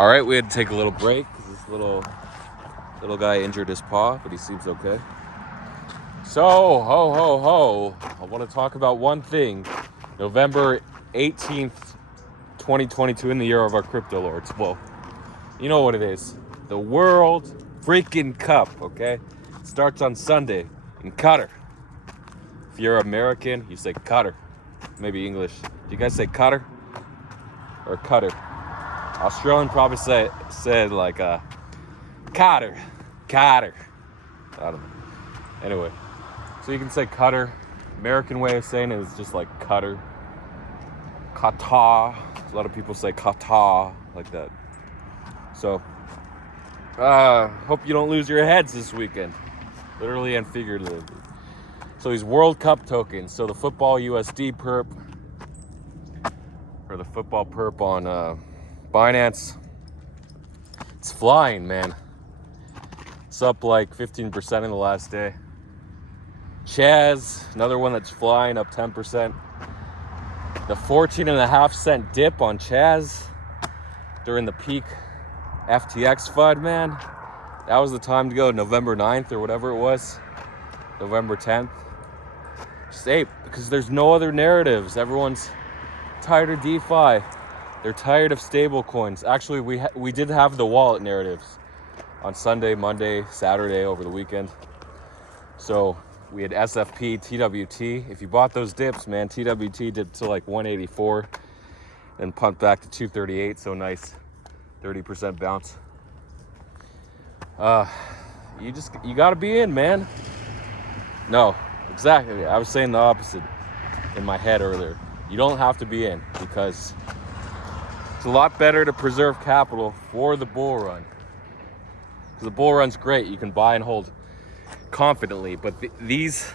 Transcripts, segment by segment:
All right, we had to take a little break because this little guy injured his paw, but he seems okay. So, ho, I want to talk about one thing. November 18th, 2022, in the year of our crypto lords. Well, you know what it is. The World freaking Cup, okay? It starts on Sunday in Qatar. If you're American, you say Qatar. Maybe English. Do you guys say Qatar or Qatar? Australian probably said like Qatar. I don't know. Anyway, so you can say Qatar. American way of saying it is just like Qatar. Qatar. A lot of people say Qatar like that. So, hope you don't lose your heads this weekend, literally and figuratively. So these World Cup tokens. So the football USD perp, or the football perp on Binance, it's flying, man. It's up like 15% in the last day. Chaz, another one that's flying, up 10%. The 14.5-cent dip on Chaz during the peak FTX FUD, man. That was the time to go, November 9th or whatever it was. November 10th. Just ape, because there's no other narratives. Everyone's tired of DeFi. They're tired of stable coins. Actually, we did have the wallet narratives on Sunday, Monday, Saturday, over the weekend. So we had SFP, TWT. If you bought those dips, man, TWT dipped to like 184 and pumped back to 238. So nice 30% bounce. You gotta be in, man. No, exactly. I was saying the opposite in my head earlier. You don't have to be in, because it's a lot better to preserve capital for the bull run. Because the bull run's great. You can buy and hold confidently. But these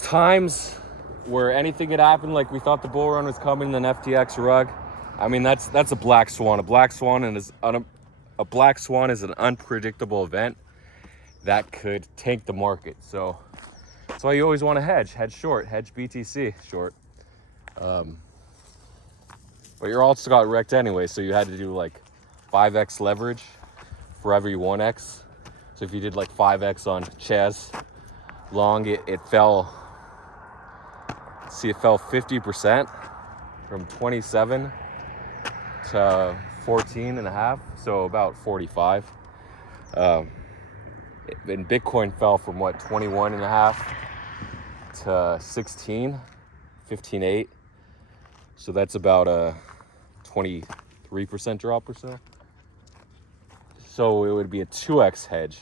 times where anything could happen, like we thought the bull run was coming, and then FTX rug. I mean, that's a black swan. A black swan is an unpredictable event that could tank the market. So that's why you always want to hedge short, hedge BTC short. But your alts got wrecked anyway, so you had to do like 5x leverage for every 1x. So if you did like 5x on Chaz long, it fell. See, it fell 50% from 27 to 14.5, so about 45. And Bitcoin fell from 21.5 to 16, 15.8. So that's about a 23% drop or so. So it would be a 2x hedge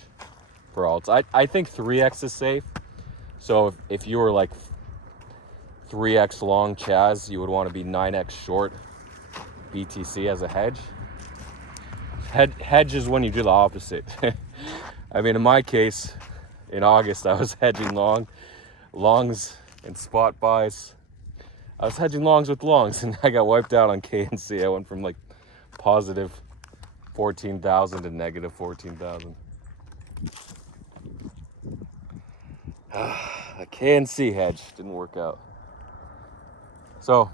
for alts. I think 3x is safe. So if you were like 3x long Chaz, you would want to be 9x short BTC as a hedge. Hedge is when you do the opposite. I mean, in my case, in August, I was hedging longs and spot buys. I was hedging longs with longs, and I got wiped out on KNC. I went from like positive 14,000 to negative 14,000. A KNC hedge didn't work out. So,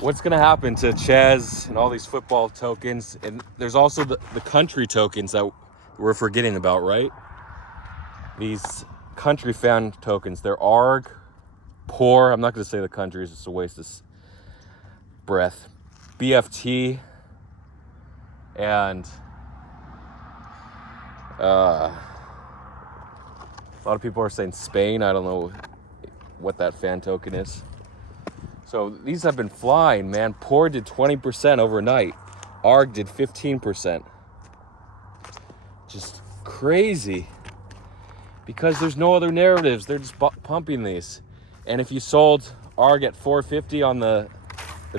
what's going to happen to Chaz and all these football tokens? And there's also the country tokens that we're forgetting about, right? These country fan tokens, they're ARG, POR. I'm not going to say the countries, it's a waste of breath. BFT, and a lot of people are saying Spain. I don't know what that fan token is. So these have been flying, man. POR did 20% overnight. ARG did 15%. Just crazy. Because there's no other narratives. They're just pumping these. And if you sold ARG at 450 on the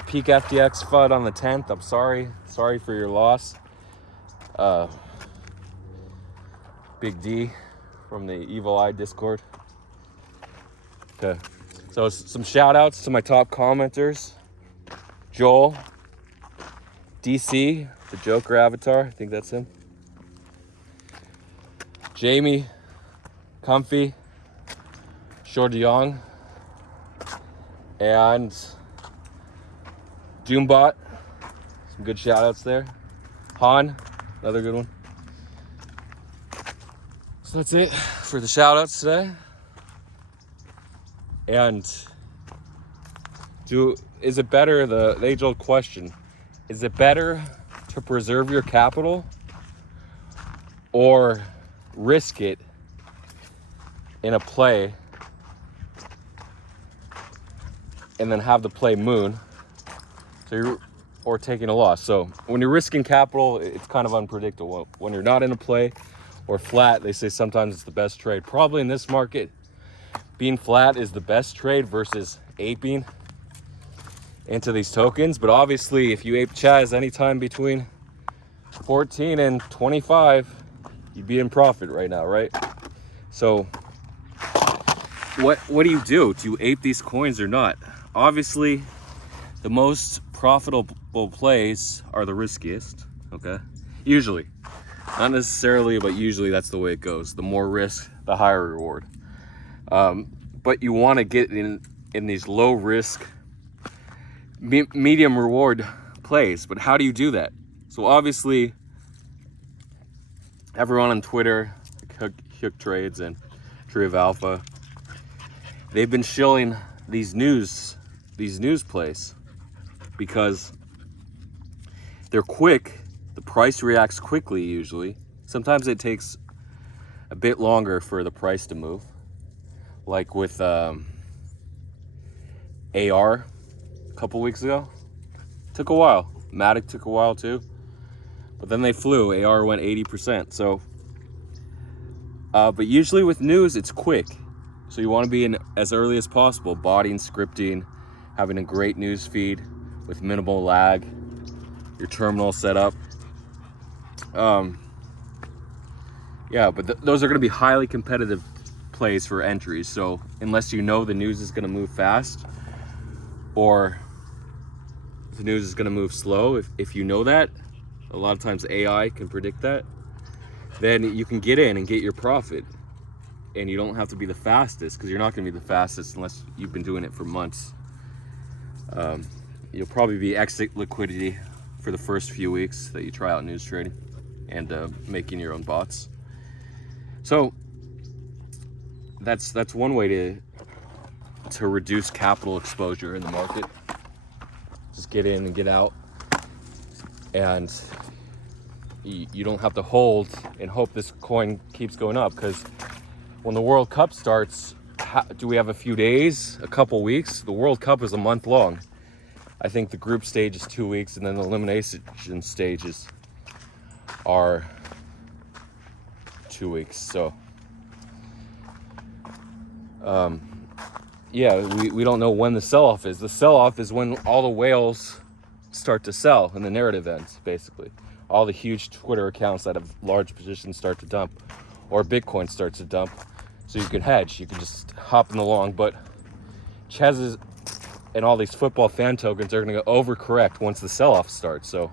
peak FTX FUD on the 10th, I'm sorry. Sorry for your loss. Big D from the Evil Eye Discord. Okay. So some shout outs to my top commenters. Joel, DC, the Joker avatar, I think that's him. Jamie, Comfy, Shordiong, and Doombot, some good shout outs there. Han, another good one. So that's it for the shout outs today. And is it better, the age-old question, is it better to preserve your capital or risk it in a play and then have the play moon, or taking a loss? So when you're risking capital, it's kind of unpredictable. When you're not in a play or flat, they say sometimes it's the best trade. Probably in this market, being flat is the best trade versus aping into these tokens. But obviously, if you ape Chaz anytime between 14 and 25, you'd be in profit right now, right? So what do you do? Do you ape these coins or not? Obviously, the most profitable plays are the riskiest, okay? Usually. Not necessarily, but usually that's the way it goes. The more risk, the higher reward. But you want to get in these low risk, medium reward plays. But how do you do that? So obviously, everyone on Twitter, Hook Trades and Tree of Alpha, they've been shilling these news plays because they're quick. The price reacts quickly usually. Sometimes it takes a bit longer for the price to move. Like with AR a couple weeks ago. Took a while. Matic took a while too. But then they flew. AR went 80%. So, but usually with news, it's quick. So you want to be in as early as possible, bodying, scripting, having a great news feed with minimal lag, your terminal set up. Yeah, but those are going to be highly competitive plays for entries. So unless you know the news is going to move fast, or the news is going to move slow, if you know that, a lot of times AI can predict that, then you can get in and get your profit. And you don't have to be the fastest, because you're not going to be the fastest unless you've been doing it for months. You'll probably be exit liquidity for the first few weeks that you try out news trading and making your own bots. So that's one way to reduce capital exposure in the market. Just get in and get out, and you don't have to hold and hope this coin keeps going up, because when the World Cup starts, do we have a few days, a couple weeks? The World Cup is a month long. I think the group stage is 2 weeks, and then the elimination stages are 2 weeks. So, yeah, we don't know when the sell-off is. The sell-off is when all the whales start to sell and the narrative ends, basically. All the huge Twitter accounts that have large positions start to dump, or Bitcoin starts to dump. So you can hedge, you can just hop in the long. But Chez's and all these football fan tokens are going to overcorrect once the sell-off starts. So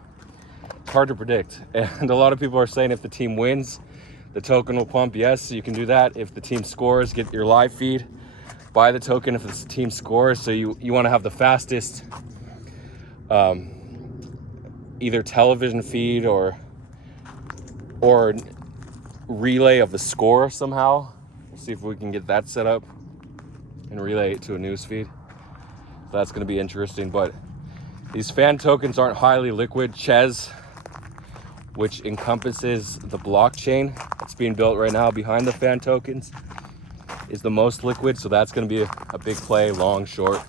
it's hard to predict. And a lot of people are saying if the team wins, the token will pump. Yes, you can do that. If the team scores, get your live feed, buy the token if the team scores. So you want to have the fastest either television feed or relay of the score somehow. We'll see if we can get that set up and relay it to a news feed. That's going to be interesting. But these fan tokens aren't highly liquid. Chez, which encompasses the blockchain that's being built right now behind the fan tokens, is the most liquid. So that's going to be a big play, long, short.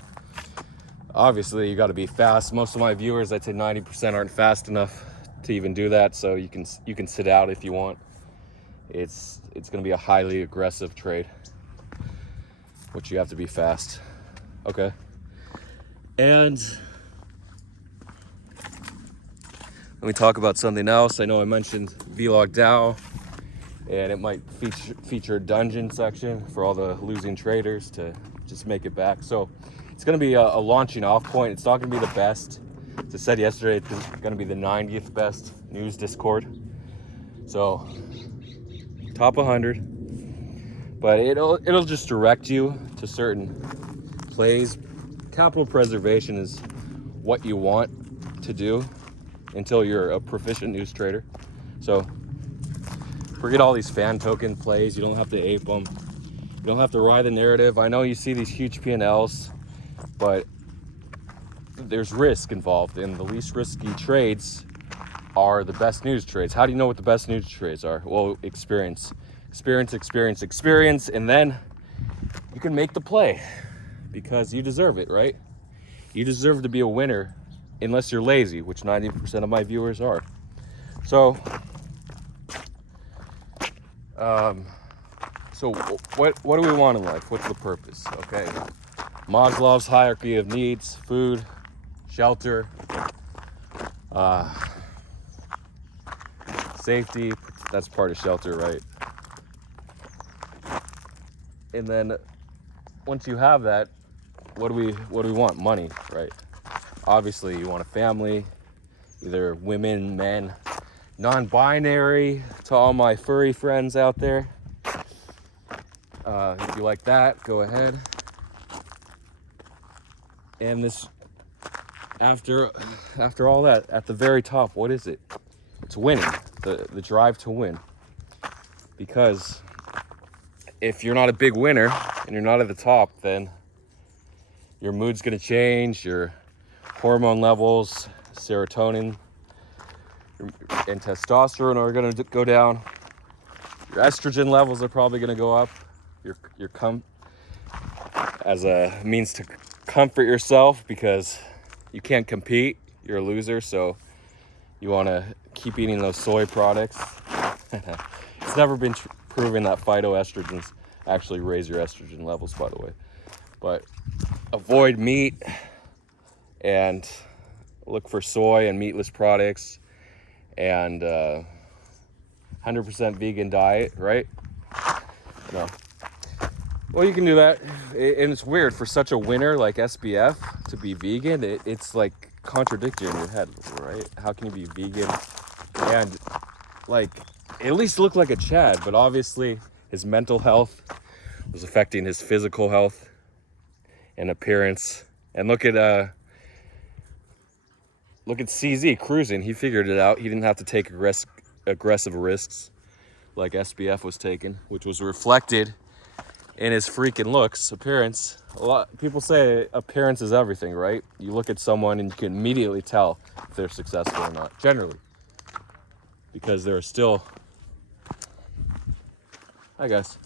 Obviously, you got to be fast. Most of my viewers, I'd say 90%, aren't fast enough to even do that. So you can sit out if you want. It's going to be a highly aggressive trade, which you have to be fast. Okay. And let me talk about something else. I know I mentioned Vlog DAO, and it might feature a dungeon section for all the losing traders to just make it back. So it's going to be a launching off point. It's not going to be the best. As I said yesterday, it's going to be the 90th best news Discord. So top 100, but it'll just direct you to certain plays. Capital preservation is what you want to do until you're a proficient news trader. So forget all these fan token plays. You don't have to ape them. You don't have to ride the narrative. I know you see these huge P&Ls, but there's risk involved, and the least risky trades are the best news trades. How do you know what the best news trades are? Well, experience, and then you can make the play because you deserve it, right? You deserve to be a winner unless you're lazy, which 90% of my viewers are. So, what do we want in life? What's the purpose? Okay, Maslow's hierarchy of needs: food, shelter, safety. That's part of shelter, right? And then once you have that, what do we want? Money, right? Obviously, you want a family, either women, men, non-binary. To all my furry friends out there, if you like that, go ahead. And this, after all that, at the very top, what is it? It's winning, the drive to win. Because if you're not a big winner and you're not at the top, then your mood's gonna change, your hormone levels, serotonin and testosterone are gonna go down. Your estrogen levels are probably gonna go up. Your as a means to comfort yourself, because you can't compete, you're a loser, so you wanna keep eating those soy products. It's never been proven that phytoestrogens actually raise your estrogen levels, by the way. But avoid meat and look for soy and meatless products and 100% vegan diet, right? No. Well, you can do that. And it's weird for such a winner like SBF to be vegan. It's like contradictory in your head, right? How can you be vegan and like at least look like a Chad? But obviously his mental health was affecting his physical health and appearance. And look at CZ cruising. He figured it out. He didn't have to take aggressive risks like SBF was taking, which was reflected in his freaking looks, appearance. A lot people say appearance is everything, right? You look at someone and you can immediately tell if they're successful or not, generally, because there are still, hi guys,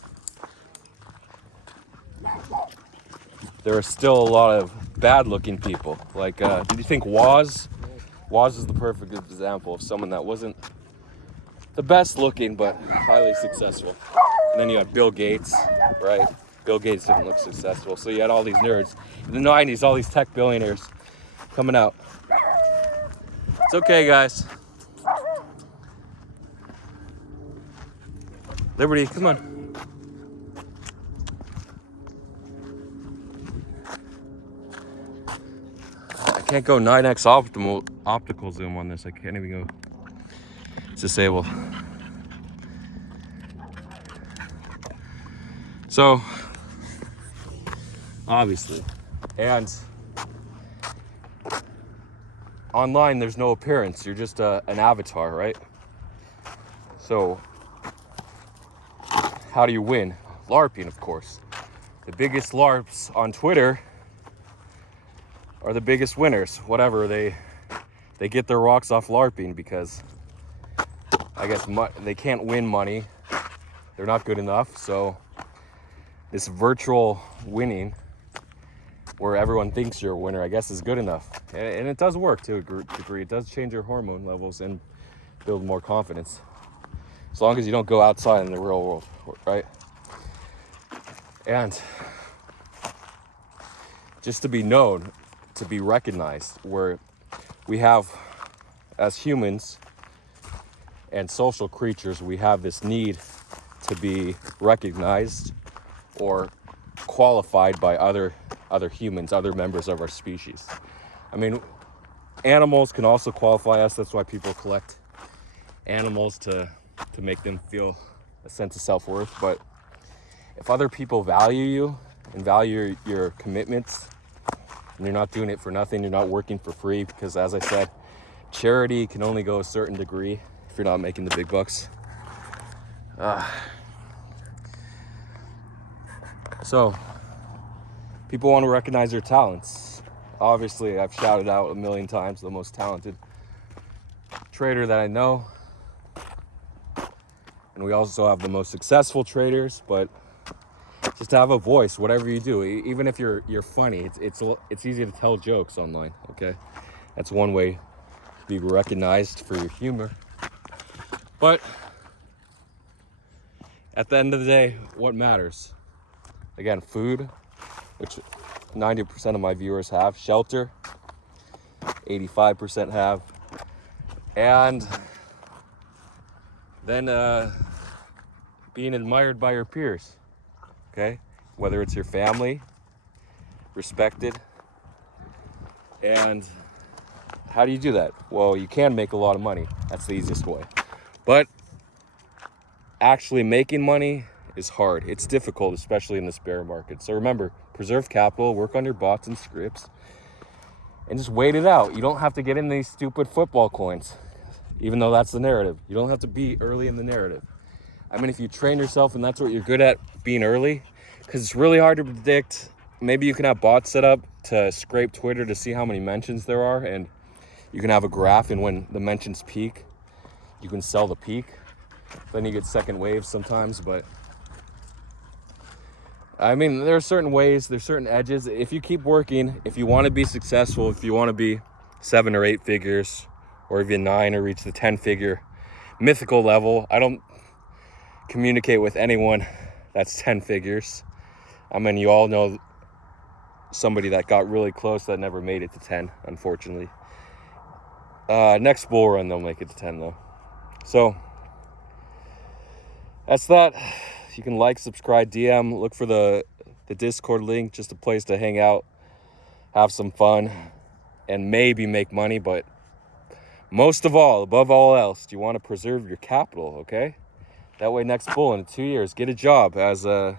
there are still a lot of bad looking people. Like, did you think Woz is the perfect example of someone that wasn't the best looking but highly successful? And then you have Bill Gates, right? Bill Gates didn't look successful. So you had all these nerds in the 90s, all these tech billionaires coming out. It's okay, guys. Liberty, come on. I can't go 9x optical zoom on this. I can't even go. It's disabled. So, obviously, and online there's no appearance. You're just an avatar, right? So, how do you win? LARPing, of course. The biggest LARPs on Twitter are the biggest winners. Whatever, they get their rocks off LARPing because I guess they can't win money. They're not good enough, so this virtual winning where everyone thinks you're a winner, I guess, is good enough. And it does work to a degree. It does change your hormone levels and build more confidence. As long as you don't go outside in the real world, right? And just to be known, to be recognized, where we have, as humans and social creatures, we have this need to be recognized or qualified by other humans, other members of our species. I mean, animals can also qualify us. That's why people collect animals to make them feel a sense of self-worth. But if other people value you and value your commitments And you're not doing it for nothing. You're not working for free because, as I said, charity can only go a certain degree if you're not making the big bucks. So, people want to recognize their talents. Obviously, I've shouted out a million times the most talented trader that I know. And we also have the most successful traders, but just to have a voice, whatever you do, even if you're funny, it's easy to tell jokes online, okay? That's one way to be recognized for your humor. But at the end of the day, what matters? Again, food, which 90% of my viewers have, shelter, 85% have, and then being admired by your peers, okay? Whether it's your family, respected. And how do you do that? Well, you can make a lot of money. That's the easiest way. But actually making money is hard. It's difficult, especially in this bear market. So remember, preserve capital, work on your bots and scripts, and just wait it out. You don't have to get in these stupid football coins, even though that's the narrative. You don't have to be early in the narrative. I mean, if you train yourself and that's what you're good at, being early, because it's really hard to predict. Maybe you can have bots set up to scrape Twitter to see how many mentions there are, and you can have a graph, and when the mentions peak, you can sell the peak. Then you get second waves sometimes, but I mean, there are certain ways, there's certain edges. If you keep working, if you want to be successful, if you want to be 7 or 8 figures, or even 9 or reach the 10-figure mythical level, I don't communicate with anyone that's 10 figures. I mean, you all know somebody that got really close that never made it to 10, unfortunately. Next bull run, they'll make it to 10 though. So that's that. You can like, subscribe, DM, look for the Discord link, just a place to hang out, have some fun, and maybe make money. But most of all, above all else, you want to preserve your capital, okay? That way next bull in 2 years, get a job. As an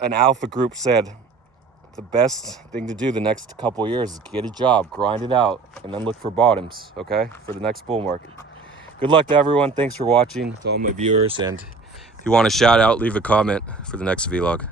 alpha group said, the best thing to do the next couple of years is get a job, grind it out, and then look for bottoms, okay, for the next bull market. Good luck to everyone. Thanks for watching, to all my viewers. And if you want a shout out, leave a comment for the next vlog.